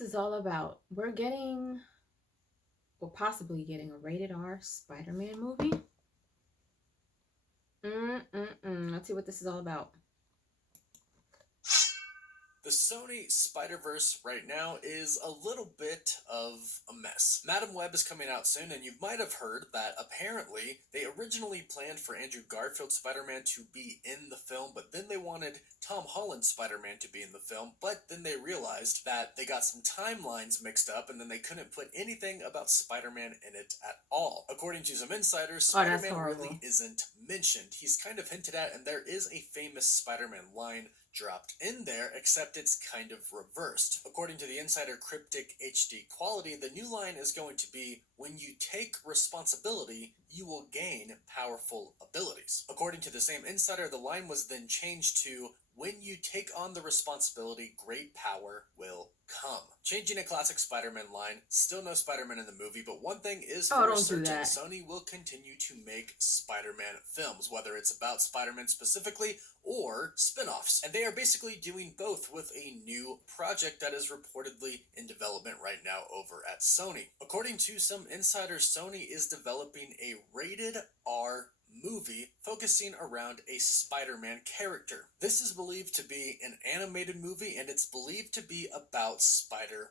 this is all about. We're possibly getting a rated R Spider-Man movie. Let's see what this is all about. The Sony Spider-Verse right now is a little bit of a mess. Madam Web is coming out soon, and you might have heard that apparently they originally planned for Andrew Garfield's Spider-Man to be in the film, but then they wanted Tom Holland's Spider-Man to be in the film, but then they realized that they got some timelines mixed up, and then they couldn't put anything about Spider-Man in it at all. According to some insiders, Spider-Man really isn't mentioned. He's kind of hinted at, and there is a famous Spider-Man line dropped in there, except it's kind of reversed. According to the insider Cryptic HD Quality, the new line is going to be, when you take responsibility, you will gain powerful abilities. According to the same insider, the line was then changed to, when you take on the responsibility, great power will come. Changing a classic Spider-Man line, still no Spider-Man in the movie, but one thing is for certain, Sony will continue to make Spider-Man films, whether it's about Spider-Man specifically or spin-offs. And they are basically doing both with a new project that is reportedly in development right now over at Sony. According to some insiders, Sony is developing a rated R movie focusing around a Spider-Man character. This is believed to be an animated movie, and it's believed to be about Spider-Punk.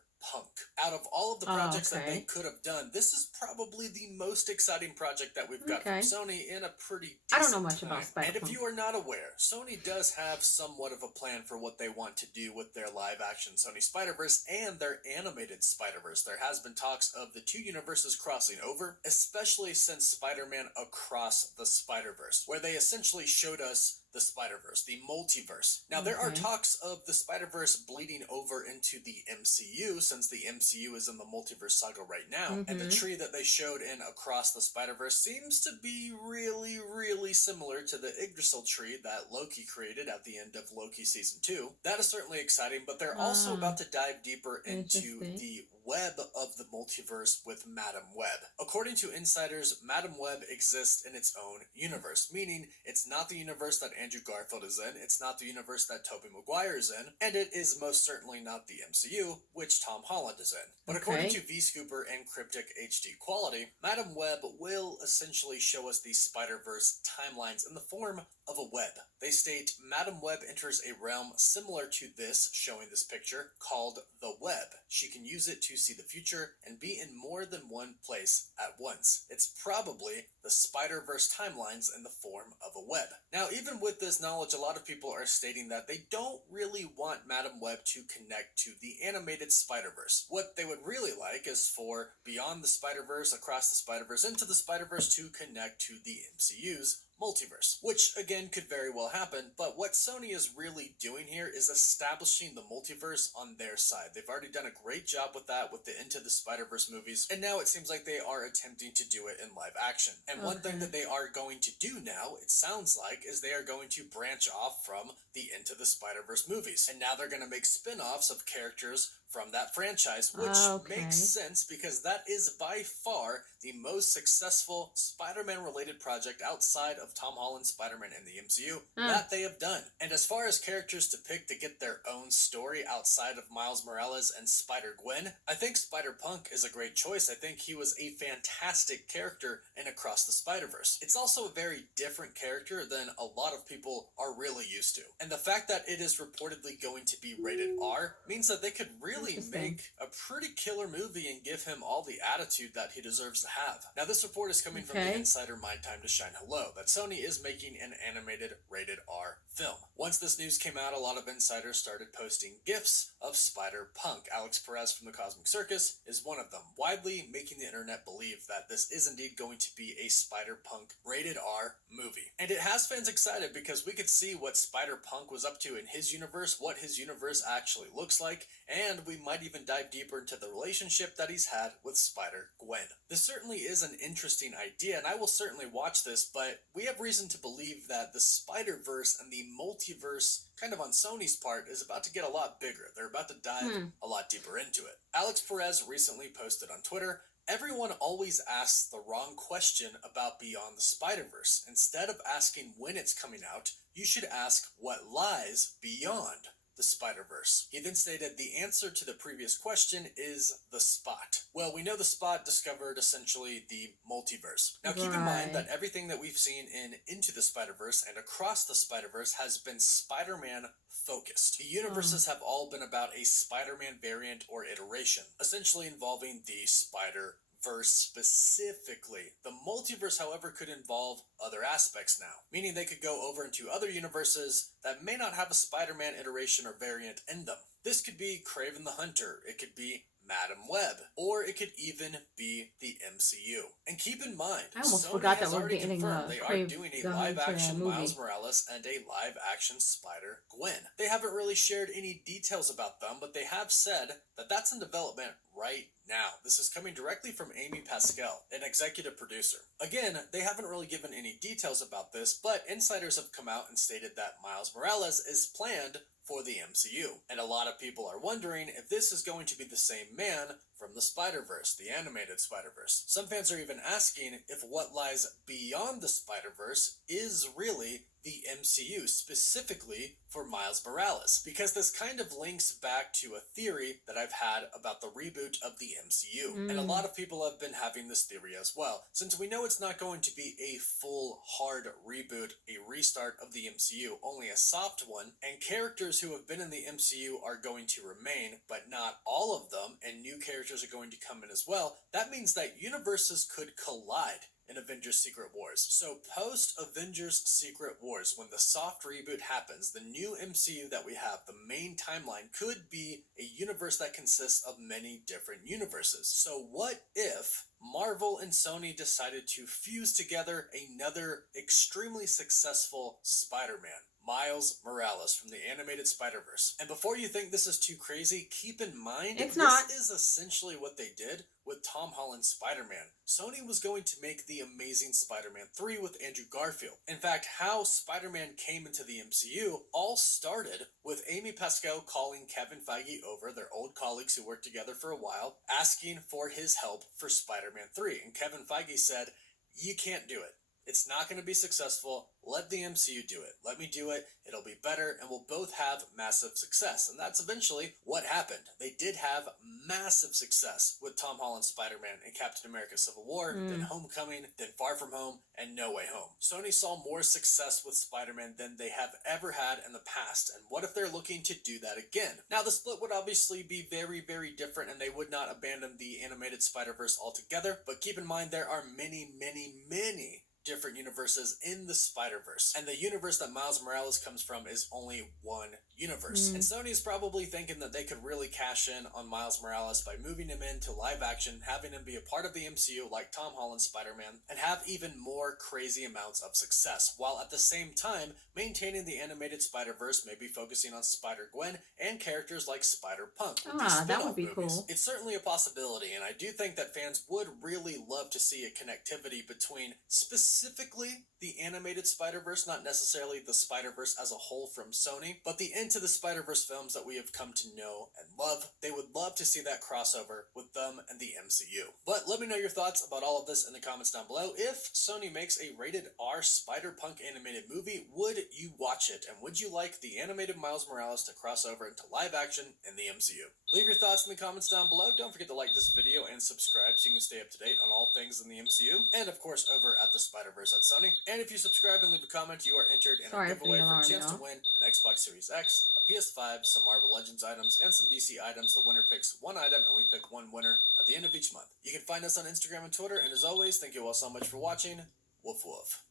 Out of all of the projects that they could have done, this is probably the most exciting project that we've got from Sony in a pretty decent I don't know much about Spider-Punk. And if you are not aware, Sony does have somewhat of a plan for what they want to do with their live-action Sony Spider-Verse and their animated Spider-Verse. There has been talks of the two universes crossing over, especially since Spider-Man Across the Spider-Verse, where they essentially showed us the Spider-Verse, the multiverse. Now, there are talks of the Spider-Verse bleeding over into the MCU, since the MCU is in the multiverse saga right now, and the tree that they showed in Across the Spider-Verse seems to be really, really similar to the Yggdrasil tree that Loki created at the end of Loki Season 2. That is certainly exciting, but they're also about to dive deeper into the web of the multiverse with Madam Web. According to insiders, Madam Web exists in its own universe, meaning it's not the universe that Andrew Garfield is in, it's not the universe that Tobey Maguire is in, and it is most certainly not the MCU, which Tom Holland is in. But according to V-Scooper and Cryptic HD Quality, Madam Web will essentially show us the Spider-Verse timelines in the form of a web. They state, Madam Web enters a realm similar to this, showing this picture, called the Web. She can use it to see the future and be in more than one place at once. It's probably the Spider-Verse timelines in the form of a web. Now, even with this knowledge, a lot of people are stating that they don't really want Madam Web to connect to the animated Spider-Verse. What they would really like is for Beyond the Spider-Verse, Across the Spider-Verse, Into the Spider-Verse to connect to the MCU's multiverse, which again could very well happen, but what Sony is really doing here is establishing the multiverse on their side. They've already done a great job with that with the Into the Spider-Verse movies, and now it seems like they are attempting to do it in live action. And one thing that they are going to do now, it sounds like, is they are going to branch off from the Into the Spider-Verse movies, and now they're going to make spin-offs of characters from that franchise, which makes sense because that is by far the most successful Spider-Man related project outside of Tom Holland's Spider-Man in the MCU that they have done. And as far as characters to pick to get their own story outside of Miles Morales and Spider-Gwen, I think Spider-Punk is a great choice. I think he was a fantastic character in Across the Spider-Verse. It's also a very different character than a lot of people are really used to. And the fact that it is reportedly going to be rated R means that they could really make a pretty killer movie and give him all the attitude that he deserves to have. Now, this report is coming from the insider Mind Time to Shine Hello, that Sony is making an animated rated R film. Once this news came out, a lot of insiders started posting GIFs of Spider-Punk. Alex Perez from the Cosmic Circus is one of them, widely making the internet believe that this is indeed going to be a Spider-Punk rated R movie. And it has fans excited because we could see what Spider-Punk was up to in his universe, what his universe actually looks like, and we might even dive deeper into the relationship that he's had with Spider-Gwen. This certainly is an interesting idea, and I will certainly watch this, but we have reason to believe that the Spider-Verse and the multiverse, kind of on Sony's part, is about to get a lot bigger. They're about to dive a lot deeper into it. Alex Perez recently posted on Twitter, everyone always asks the wrong question about Beyond the Spider-Verse. Instead of asking when it's coming out, you should ask what lies beyond the Spider-Verse. He then stated the answer to the previous question is the Spot. Well, we know the Spot discovered essentially the multiverse. Now keep in mind that everything that we've seen in Into the Spider-Verse and Across the Spider-Verse has been Spider-Man focused. The universes have all been about a Spider-Man variant or iteration, essentially involving the Spider-Verse specifically. The multiverse, however, could involve other aspects now, meaning they could go over into other universes that may not have a Spider-Man iteration or variant in them. This could be Kraven the Hunter, it could be Madam Web, or it could even be the MCU. And keep in mind, I almost Sony forgot has that we're already getting confirmed they are doing a live-action movie. Miles Morales and a live-action Spider-Gwen. They haven't really shared any details about them, but they have said that that's in development right now. This is coming directly from Amy Pascal, an executive producer. Again, they haven't really given any details about this, but insiders have come out and stated that Miles Morales is planned for the MCU. And a lot of people are wondering if this is going to be the same man from the Spider-Verse, the animated Spider-Verse. Some fans are even asking if what lies beyond the Spider-Verse is really the MCU, specifically for Miles Morales, because this kind of links back to a theory that I've had about the reboot of the MCU. And a lot of people have been having this theory as well. Since we know it's not going to be a full, hard reboot, a restart of the MCU, only a soft one, and characters who have been in the MCU are going to remain, but not all of them, and new characters are going to come in as well, that means that universes could collide in Avengers Secret Wars. So post Avengers Secret Wars, when the soft reboot happens, the new MCU that we have, the main timeline, could be a universe that consists of many different universes. So what if Marvel and Sony decided to fuse together another extremely successful Spider-Man? Miles Morales from the animated Spider-Verse. And before you think this is too crazy, keep in mind this is essentially what they did with Tom Holland's Spider-Man. Sony was going to make The Amazing Spider-Man 3 with Andrew Garfield. In fact, how Spider-Man came into the MCU all started with Amy Pascal calling Kevin Feige over, their old colleagues who worked together for a while, asking for his help for Spider-Man 3. And Kevin Feige said, "You can't do it. It's not going to be successful. Let the MCU do it. Let me do it. It'll be better, and we'll both have massive success." And that's eventually what happened. They did have massive success with Tom Holland's Spider-Man and Captain America Civil War, then Homecoming, then Far From Home, and No Way Home. Sony saw more success with Spider-Man than they have ever had in the past, and what if they're looking to do that again? Now, the split would obviously be very, very different, and they would not abandon the animated Spider-Verse altogether, but keep in mind there are many, many, many different universes in the Spider-Verse, and the universe that Miles Morales comes from is only one universe. And Sony's probably thinking that they could really cash in on Miles Morales by moving him into live action, having him be a part of the MCU like Tom Holland's Spider-Man, and have even more crazy amounts of success, while at the same time maintaining the animated Spider-Verse, maybe focusing on Spider-Gwen and characters like Spider-Punk. That would be cool. It's certainly a possibility, and I do think that fans would really love to see a connectivity between specifically the animated Spider-Verse, not necessarily the Spider-Verse as a whole from Sony, but the Into the Spider-Verse films that we have come to know and love. They would love to see that crossover with them and the MCU. But let me know your thoughts about all of this in the comments down below. If Sony makes a rated R Spider-Punk animated movie, would you watch it? And would you like the animated Miles Morales to cross over into live action in the MCU? Leave your thoughts in the comments down below. Don't forget to like this video and subscribe so you can stay up to date on all things in the MCU. And of course over at the Spider-Verse at Sony. And if you subscribe and leave a comment, you are entered in a giveaway for a chance to win an Xbox Series X, a PS5, some Marvel Legends items, and some DC items. The winner picks one item, and we pick one winner at the end of each month. You can find us on Instagram and Twitter, and as always, thank you all so much for watching. Woof woof.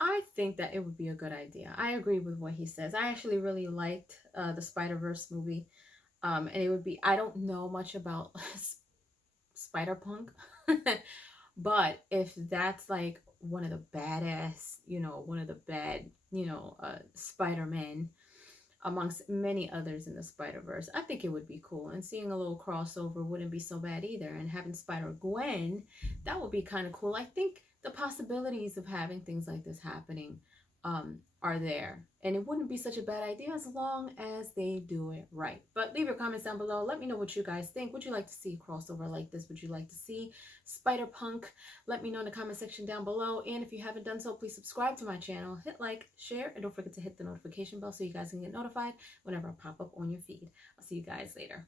I think that it would be a good idea. I agree with what he says. I actually really liked the Spider-Verse movie. And it would be, I don't know much about Spider-Punk, but if that's like one of the badass, one of the bad, Spider-Man amongst many others in the Spider-Verse, I think it would be cool. And seeing a little crossover wouldn't be so bad either. And having Spider-Gwen, that would be kind of cool. I think the possibilities of having things like this happening are there. And it wouldn't be such a bad idea as long as they do it right. But leave your comments down below. Let me know what you guys think. Would you like to see a crossover like this? Would you like to see Spider-Punk? Let me know in the comment section down below. And if you haven't done so, please subscribe to my channel. Hit like, share, and don't forget to hit the notification bell so you guys can get notified whenever I pop up on your feed. I'll see you guys later.